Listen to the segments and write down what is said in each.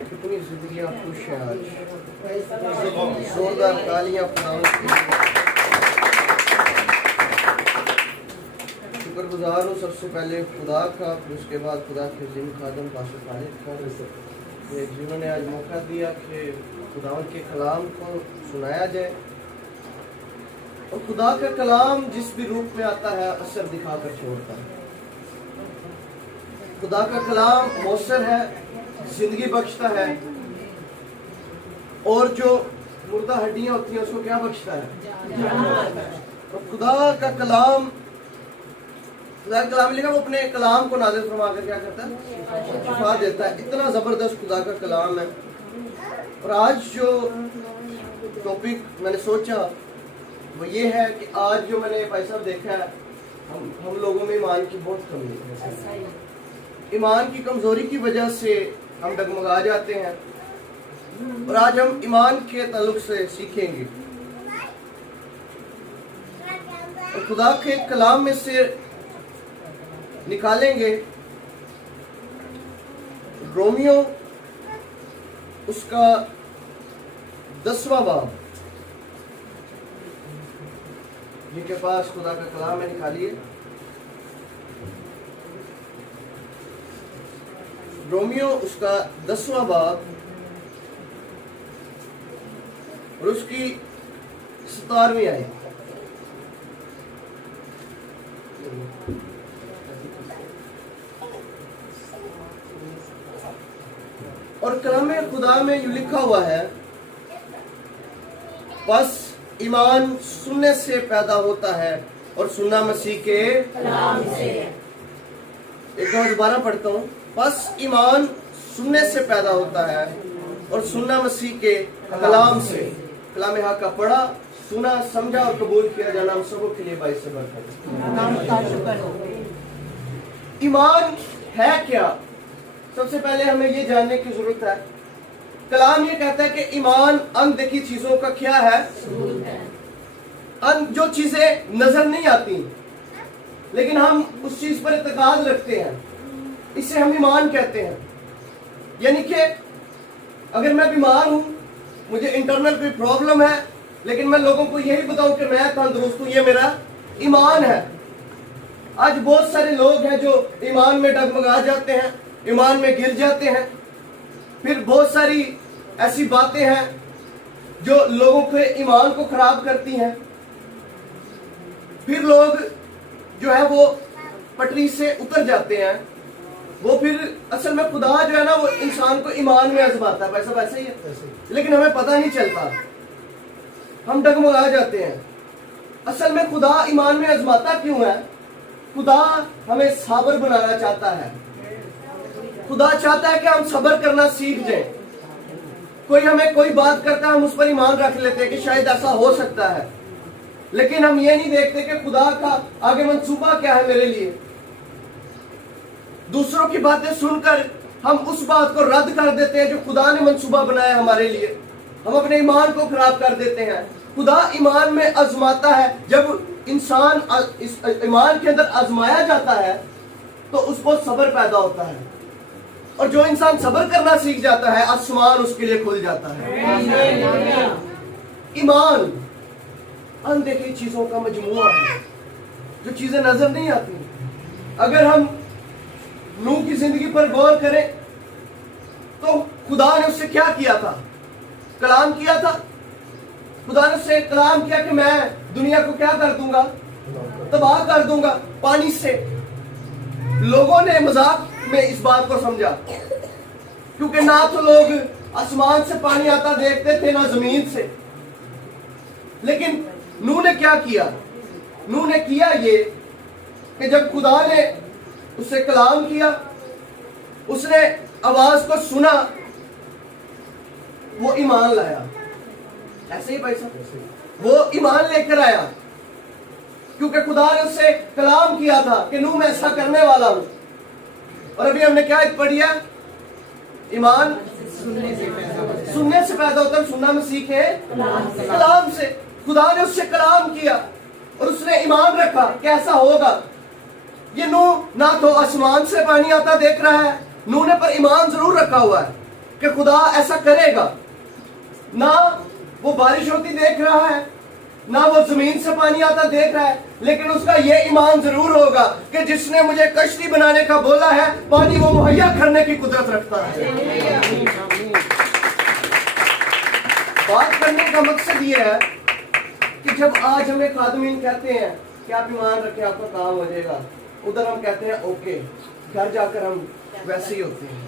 کتنی زندگیاں خوش ہیں آج. زوردار تالیاں خداوند کے لیے. شکر گزار ہوں سب سے پہلے خدا کا، پھر اس کے بعد خدا کے عظیم خادم پاسٹر خالد کا، جنہوں نے آج موقع دیا کہ خداوند کے کلام کو سنایا جائے. اور خدا کا کلام جس بھی روپ میں آتا ہے اثر دکھا کر چھوڑتا ہے. خدا کا کلام مؤثر ہے، زندگی بخشتا ہے، اور جو مردہ ہڈیاں ہوتی ہیں اس کو کیا بخشتا ہے؟ اور خدا کا کلام لکھا وہ اپنے کلام کو نازل فرما کر کیا کرتا ہے؟ شفا دیتا ہے. اتنا زبردست خدا کا کلام ہے. اور آج جو ٹاپک میں نے سوچا وہ یہ ہے کہ آج جو میں نے بھائی صاحب دیکھا ہے، ہم لوگوں میں ایمان کی بہت کمی ہے. ایمان کی کمزوری کی وجہ سے ہم ڈگمگا جاتے ہیں. اور آج ہم ایمان کے تعلق سے سیکھیں گے اور خدا کے کلام میں سے نکالیں گے رومیو اس کا 10واں باب. جن کے پاس خدا کا کلام ہے نکالیے. رومیو اس کا 10واں باب اور اس کی 17ویں آیت. اور کلام خدا میں یوں لکھا ہوا ہے، بس ایمان سننے سے پیدا ہوتا ہے اور سننا مسیح کے کلام سے. ایک دفعہ دوبارہ پڑھتا ہوں. بس ایمان سننے سے پیدا ہوتا ہے اور سننا مسیح کے کلام سے. کلام حق کا پڑھا، سنا، سمجھا اور قبول کیا جانا ہم سبوں کے لیے باعث برکت ہے. ایمان ہے کیا؟ سب سے پہلے ہمیں یہ جاننے کی ضرورت ہے. کلام یہ کہتا ہے کہ ایمان اندیکھی چیزوں کا کیا ہے؟ جو چیزیں نظر نہیں آتی لیکن ہم اس چیز پر اعتقاد رکھتے ہیں، اسے ہم ایمان کہتے ہیں. یعنی کہ اگر میں بیمار ہوں، مجھے انٹرنل کوئی پرابلم ہے، لیکن میں لوگوں کو یہی بتاؤں کہ میں تندرست ہوں، یہ میرا ایمان ہے. آج بہت سارے لوگ ہیں جو ایمان میں ڈگمگا جاتے ہیں، ایمان میں گر جاتے ہیں. پھر بہت ساری ایسی باتیں ہیں جو لوگوں کے ایمان کو خراب کرتی ہیں. پھر لوگ جو ہے وہ پٹری سے اتر جاتے ہیں. وہ پھر اصل میں خدا جو ہے نا وہ انسان کو ایمان میں آزماتا ہے. ویسا ویسے ہی ہے، لیکن ہمیں پتہ نہیں چلتا، ہم ڈگمگا جاتے ہیں. اصل میں خدا ایمان میں آزماتا کیوں ہے؟ خدا ہمیں صابر بنانا چاہتا ہے. خدا چاہتا ہے کہ ہم صبر کرنا سیکھ جائیں. کوئی ہمیں کوئی بات کرتا ہے، ہم اس پر ایمان رکھ لیتے ہیں کہ شاید ایسا ہو سکتا ہے، لیکن ہم یہ نہیں دیکھتے کہ خدا کا آگے منصوبہ کیا ہے میرے لیے. دوسروں کی باتیں سن کر ہم اس بات کو رد کر دیتے ہیں جو خدا نے منصوبہ بنایا ہمارے لیے. ہم اپنے ایمان کو خراب کر دیتے ہیں. خدا ایمان میں آزماتا ہے. جب انسان اس ایمان کے اندر آزمایا جاتا ہے تو اس کو صبر پیدا ہوتا ہے، اور جو انسان صبر کرنا سیکھ جاتا ہے آسمان اس کے لیے کھل جاتا ہے. ایمان اندیکھی چیزوں کا مجموعہ ہے، جو چیزیں نظر نہیں آتی. اگر ہم نوح کی زندگی پر غور کریں تو خدا نے اس سے کیا کیا تھا؟ کلام کیا تھا. خدا نے اس سے کلام کیا کہ میں دنیا کو کیا کر دوں گا؟ تباہ کر دوں گا پانی سے. لوگوں نے مذاق میں اس بات کو سمجھا، کیونکہ نہ تو لوگ آسمان سے پانی آتا دیکھتے تھے نہ زمین سے. لیکن نوح نے کیا کیا؟ نوح نے کیا یہ کہ جب خدا نے اس سے کلام کیا، اس نے آواز کو سنا، وہ ایمان لایا. ایسے ہی بھائی صاحب، وہ ایمان لے کر آیا کیونکہ خدا نے اس سے کلام کیا تھا کہ نوح میں ایسا کرنے والا ہوں. اور ابھی ہم نے کیا پڑھی ہے؟ ایمان سننے سے پیدا ہوتا ہے، سننا میں سیکھے کلام سے. خدا نے اس سے کلام کیا اور اس نے ایمان رکھا کہ ایسا ہوگا. یہ نوح نہ تو آسمان سے پانی آتا دیکھ رہا ہے، نوح نے پر ایمان ضرور رکھا ہوا ہے. کہ خدا ایسا کرے گا. نہ وہ بارش ہوتی دیکھ رہا ہے, نہ وہ زمین سے پانی آتا دیکھ رہا ہے, لیکن اس کا یہ ایمان ضرور ہوگا کہ جس نے مجھے کشتی بنانے کا بولا ہے, پانی وہ مہیا کرنے کی قدرت رکھتا ہے. بات کرنے کا مقصد یہ ہے کہ جب آج ہمیں خادمین کہتے ہیں کہ آپ ایمان رکھیں آپ کا کام ہو جائے گا, ادھر ہم کہتے ہیں اوکے, گھر جا کر ہم ویسے ہی ہوتے ہیں.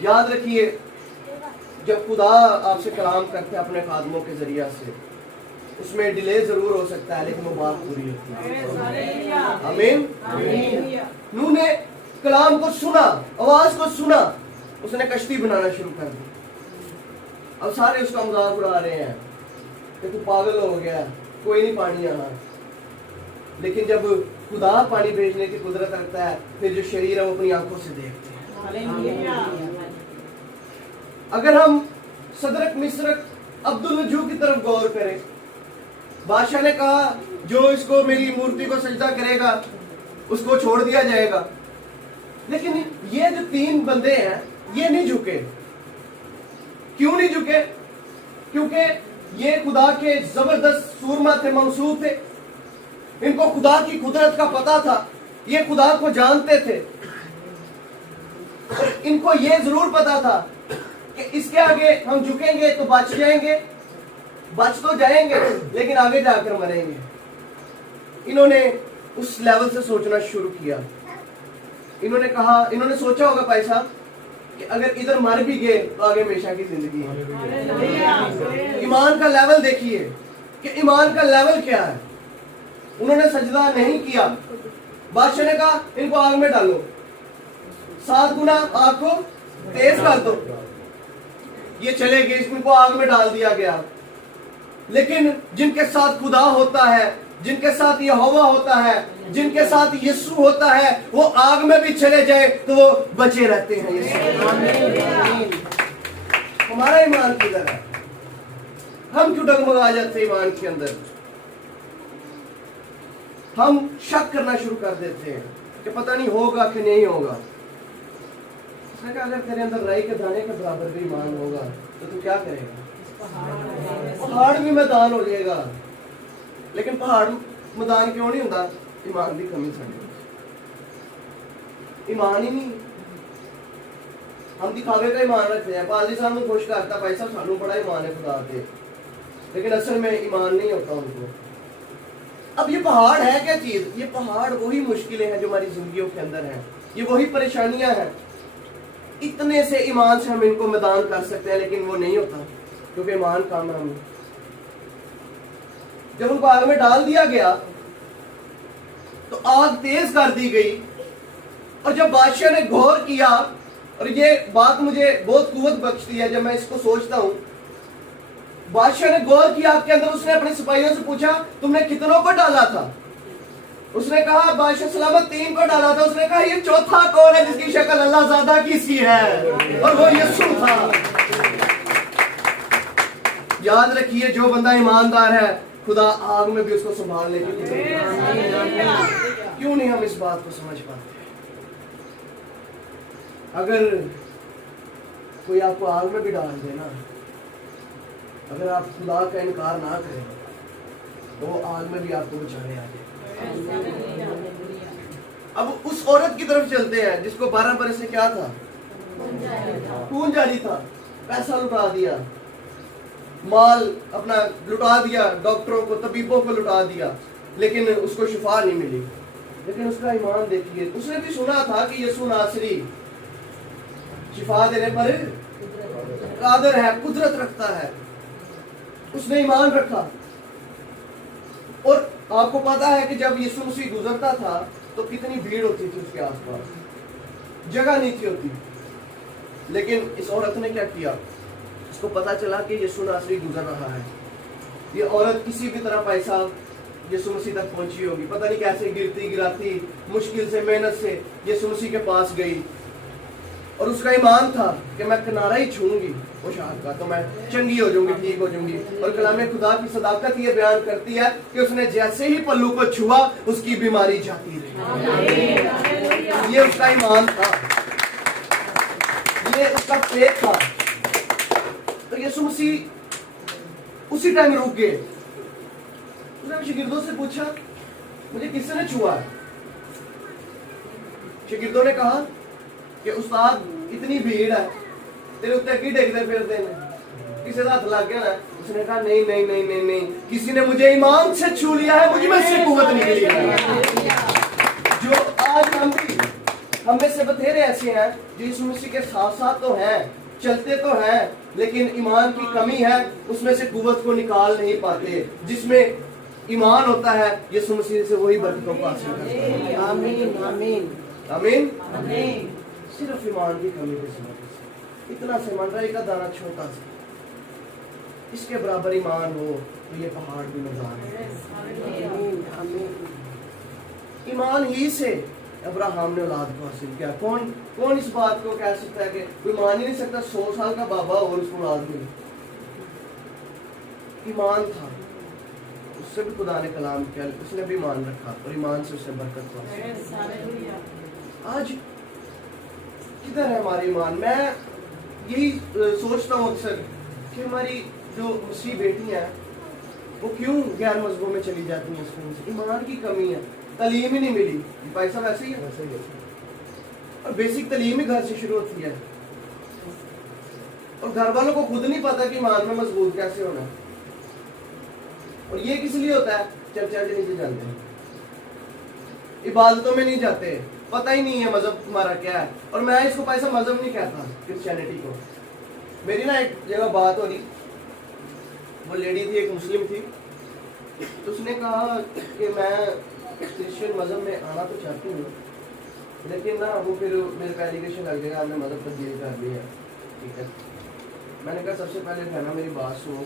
یاد رکھیے جب خدا آپ سے کلام کرتے ہیں اپنے خادموں کے ذریعہ سے, اس میں ڈیلے ضرور ہو سکتا ہے لیکن وہ بات پوری ہوتی ہے. آمین. نوح نے کلام کو سنا, آواز کو سنا, اس نے کشتی بنانا شروع کر دی. اب سارے اس کا مذاق اڑا رہے ہیں کہ تو پاگل ہو گیا, کوئی نہیں پانی آنا. لیکن جب خدا پانی بھیجنے کی قدرت رکھتا ہے, پھر جو شریر ہے وہ اپنی آنکھوں سے دیکھتے ہیں. اگر ہم صدرک مسرک عبدالنجو کی طرف غور کریں, بادشاہ نے کہا جو اس کو میری مورتی کو سجدہ کرے گا اس کو چھوڑ دیا جائے گا. لیکن یہ جو 3 بندے ہیں یہ نہیں جھکے. کیوں نہیں جھکے؟ کیونکہ یہ خدا کے زبردست سورما تھے, موصوف تھے. ان کو خدا کی قدرت کا پتا تھا, یہ خدا کو جانتے تھے. ان کو یہ ضرور پتا تھا کہ اس کے آگے ہم جھکیں گے تو بچ جائیں گے, بچ تو جائیں گے لیکن آگے جا کر مریں گے. انہوں نے اس لیول سے سوچنا شروع کیا. انہوں نے سوچا ہوگا بھائی صاحب کہ اگر ادھر مر بھی گئے تو آگے ہمیشہ کی زندگی ہے. ایمان کا لیول دیکھیے کہ ایمان کا لیول کیا ہے. انہوں نے سجدہ نہیں کیا. بادشاہ نے کہا ان کو آگ میں ڈالو, 7 گنا آگ کو تیز کر دو. یہ چلے گئے, ان کو آگ میں ڈال دیا گیا. لیکن جن کے ساتھ خدا ہوتا ہے, جن کے ساتھ یہوہ ہوتا ہے, جن کے ساتھ یسوع ہوتا ہے, وہ آگ میں بھی چلے جائے تو وہ بچے رہتے ہیں. ہمارا ایمان کدھر ہے؟ ہم کیوں ڈگمگا جاتے ہیں ایمان کے اندر؟ ہم شک کرنا شروع کر دیتے ہیں کہ پتہ نہیں ہوگا کہ نہیں ہوگا. اس نے کہا اگر تیرے اندر رائی کے دانے کے برابر بھی ایمان ہوگا تو کیا کرے گا؟ پہاڑ بھی میدان ہو جائے گا. لیکن پہاڑ میدان کیوں نہیں ہوتا؟ ایمان کی کمی سے. ایمان ہی نہیں. ہم دکھاوے کا ایمان رکھتے ہیں, پادری صاحب کو خوش کرتا بھائی صاحب سانو بڑا ایمان ہے خدا کے, لیکن اصل میں ایمان نہیں ہوتا ان کو. اب یہ پہاڑ ہے کیا چیز؟ یہ پہاڑ وہی مشکلیں ہیں جو ہماری زندگیوں کے اندر ہیں, یہ وہی پریشانیاں ہیں. اتنے سے ایمان سے ہم ان کو میدان کر سکتے ہیں لیکن وہ نہیں ہوتا کیونکہ ایمان کام ہے. ہمیں جب ان کو آگ میں ڈال دیا گیا تو آگ تیز کر دی گئی. اور جب بادشاہ نے غور کیا, اور یہ بات مجھے بہت قوت بخشتی ہے جب میں اس کو سوچتا ہوں, بادشاہ نے غور کیا آگ کے اندر. اس نے اپنے سپاہیوں سے پوچھا تم نے کتنوں کو ڈالا تھا؟ اس نے کہا بادشاہ سلامت 3 کو ڈالا تھا. اس نے کہا یہ چوتھا کون ہے جس کی شکل اللہ زادہ کی سی ہے؟ اور وہ یسوع تھا. یاد رکھیے جو بندہ ایماندار ہے خدا آگ میں بھی اس کو سنبھالنے کی قدرت. کیوں نہیں ہم اس بات کو سمجھ پاتے؟ اگر کوئی آپ کو آگ میں بھی ڈال دے نا, اگر آپ خدا کا انکار نہ کریں تو وہ آگ میں بھی آپ کو بچانے آ جائے. اب اس عورت کی طرف چلتے ہیں جس کو 12 برس سے کیا تھا؟ خون جاری تھا. پیسہ لٹا دیا, مال اپنا لٹا دیا, ڈاکٹروں کو طبیبوں کو لٹا دیا, لیکن اس کو شفا نہیں ملی. لیکن اس کا ایمان دیکھیے, اس نے بھی سنا تھا کہ یسوع ناصری شفا دینے پر قادر ہے, قدرت رکھتا ہے. اس نے ایمان رکھا. اور آپ کو پتا ہے کہ جب یسوع مسیح گزرتا تھا تو کتنی بھیڑ ہوتی تھی اس کے آس پاس, جگہ نہیں تھی ہوتی. لیکن اس عورت نے کیا کیا؟ اس کو پتا چلا کہ یسوع ناصری گزر رہا ہے. یہ عورت کسی بھی طرح پیسہ یسوع مسیح تک پہنچی ہوگی, پتہ نہیں کیسے گرتی گراتی مشکل سے محنت سے یسوع مسیح کے پاس گئی. اور اس کا ایمان تھا کہ میں کنارہ ہی چھوؤں گی وہ شاخ کا تو میں چنگی ہو جاؤں گی, ٹھیک ہو جاؤں گی. اور کلام خدا کی صداقت یہ بیان کرتی ہے کہ اس نے جیسے ہی پلو کو چھوا اس کی بیماری جاتی رہی. یہ اس کا ایمان تھا. اس کا پیٹ تھا تو یسوع مسیح اسی ٹائم رک گئے. اس نے شاگردوں سے پوچھا مجھے کس نے چھوا؟ شاگردوں نے کہا کہ استاد اتنی بھیڑ ہے تیرے اتنے کی ڈیگتے پھرتے ہیں, کسی کا ہاتھ لگ گیا نا. اس نے کہا نہیں نہیں نہیں نہیں نہیں, کسی نے مجھے ایمان سے چھو لیا ہے, مجھ میں سے قوت نکلی ہے. جو آج ہم میں سے بتھیرے ایسے ہیں جو یسوع مسیح کے ساتھ ساتھ تو ہیں, چلتے تو ہیں, لیکن ایمان کی کمی ہے, اس میں سے قوت کو نکال نہیں پاتے. جس میں ایمان ہوتا ہے یسوع مسیح سے وہی برکتوں کو حاصل کرتا ہے. آمین آمین آمین. آمین. صرف ایمان کی کمی کے سبب اتنا سے منڈرائی کا دانہ چھوٹا سا, اس کے برابر ایمان ہو تو یہ پہاڑ بھی نظار ہے. آمین آمین. ایمان ہی سے ابراہم نے اولاد کو حاصل کیا. کون اس بات کو کہہ سکتا ہے کہ کوئی مان ہی نہیں سکتا 100 سال کا بابا اور اس کو اولاد ملی. ایمان تھا, اس سے بھی خدا نے کلام کیا, اس نے بھی ایمان رکھا اور ایمان سے اسے برکت پائی. آج کدھر ہے ہمارا ایمان؟ میں یہی سوچتا ہوں اکثر کہ ہماری جو مسیح بیٹی ہیں وہ کیوں غیر مذہبوں میں چلی جاتی ہیں. اسکول سے ایمان کی کمی ہے, تعلیم ہی نہیں ملی. پیسہ ویسے ہی ہے اور بیسک تعلیم ہی گھر سے شروع ہوتی ہے, اور گھر والوں کو خود نہیں پتا کہ ایمان میں مضبوط کیسے ہونا ہے. اور یہ کس لیے ہوتا ہے؟ چرچا کے نیچے جاتے ہیں, عبادتوں میں نہیں جاتے, پتہ ہی نہیں ہے مذہب تمہارا کیا ہے. اور میں اس کو پیسہ مذہب نہیں کہتا کرسچینٹی کو. میری نا ایک جگہ بات ہو رہی, وہ لیڈی تھی, ایک مسلم تھی, تو اس نے کہا کہ میں کرسچین مذہب میں آنا تو چاہتی ہوں, لیکن نا وہ پھر میرے کا ایلیگیشن لگ جائے گا آپ نے مذہب تبدیل کر دی ہے. ٹھیک ہے, میں نے کہا سب سے پہلے بہنا میری بات سنو,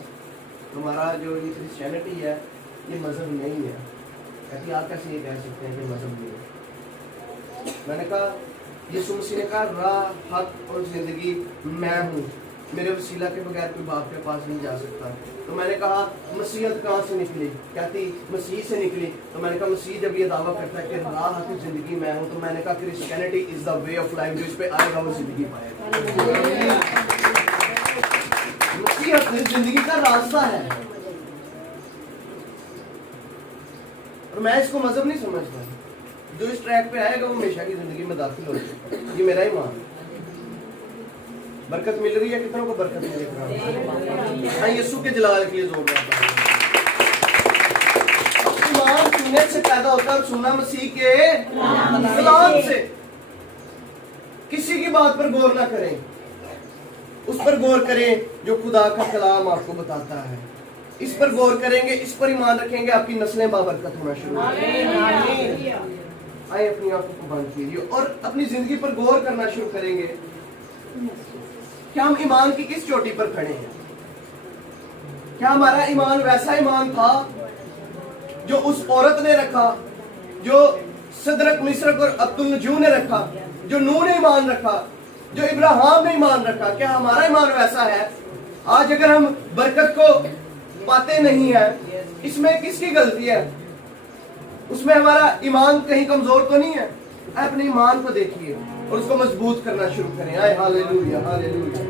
تمہارا جو یہ کرسچینٹی ہے یہ مذہب نہیں ہے. کہتی آپ کیسے یہ کہہ سکتے ہیں کہ مذہب نہیں ہے؟ میں نے کہا یسوع مسیح نے کہا راہ حق اور زندگی میں ہوں, میرے وسیلہ کے بغیر کوئی باپ کے پاس نہیں جا سکتا. تو میں نے کہا مسیحیت کہاں سے نکلی؟ کہتی مسیح سے نکلی. تو میں نے کہا مسیح جب یہ دعویٰ کرتا ہے کہ راہ حق اور زندگی میں ہوں, تو میں نے کہا Christianity is the way of life, جو اس پہ آئے گا وہ زندگی پائے گا. مسیحیت زندگی کا راستہ ہے, اور میں اس کو مذہب نہیں سمجھتا. جو اس ٹریک پہ آئے گا وہ ہمیشہ کی زندگی میں داخل ہو جائے. یہ میرا ایمان ہے. برکت مل رہی ہے, کتنوں کو برکت مل رہی ہے؟ ہاں, یسوع کے جلال کے لیے زور لگتا ہے. ایمان سننے سے پیدا ہوتا ہے اور سننا مسیح کے کلام سے. کسی کی بات پر غور نہ کریں, اس پر غور کریں جو خدا کا کلام آپ کو بتاتا ہے. اس پر غور کریں گے, اس پر ایمان رکھیں گے, آپ کی نسلیں بابرکت ہونا شروع ہو جائیں گی. آئے اپنی آنکھوں کو بند کیجیے اور اپنی زندگی پر غور کرنا شروع کریں گے کہ ہم ایمان کی کس چوٹی پر کھڑے ہیں. کیا ہمارا ایمان ویسا ایمان تھا جو اس عورت نے رکھا, جو صدرک مسرک اور عبدالنجو نے رکھا, جو نوح نے ایمان رکھا, جو ابراہیم نے ایمان رکھا؟ کیا ہمارا ایمان ویسا ہے؟ آج اگر ہم برکت کو پاتے نہیں ہیں, اس میں کس کی غلطی ہے؟ اس میں ہمارا ایمان کہیں کمزور تو نہیں ہے؟ اپنے ایمان کو دیکھیے اور اس کو مضبوط کرنا شروع کریں. ہاللیلویا ہاللیلویا.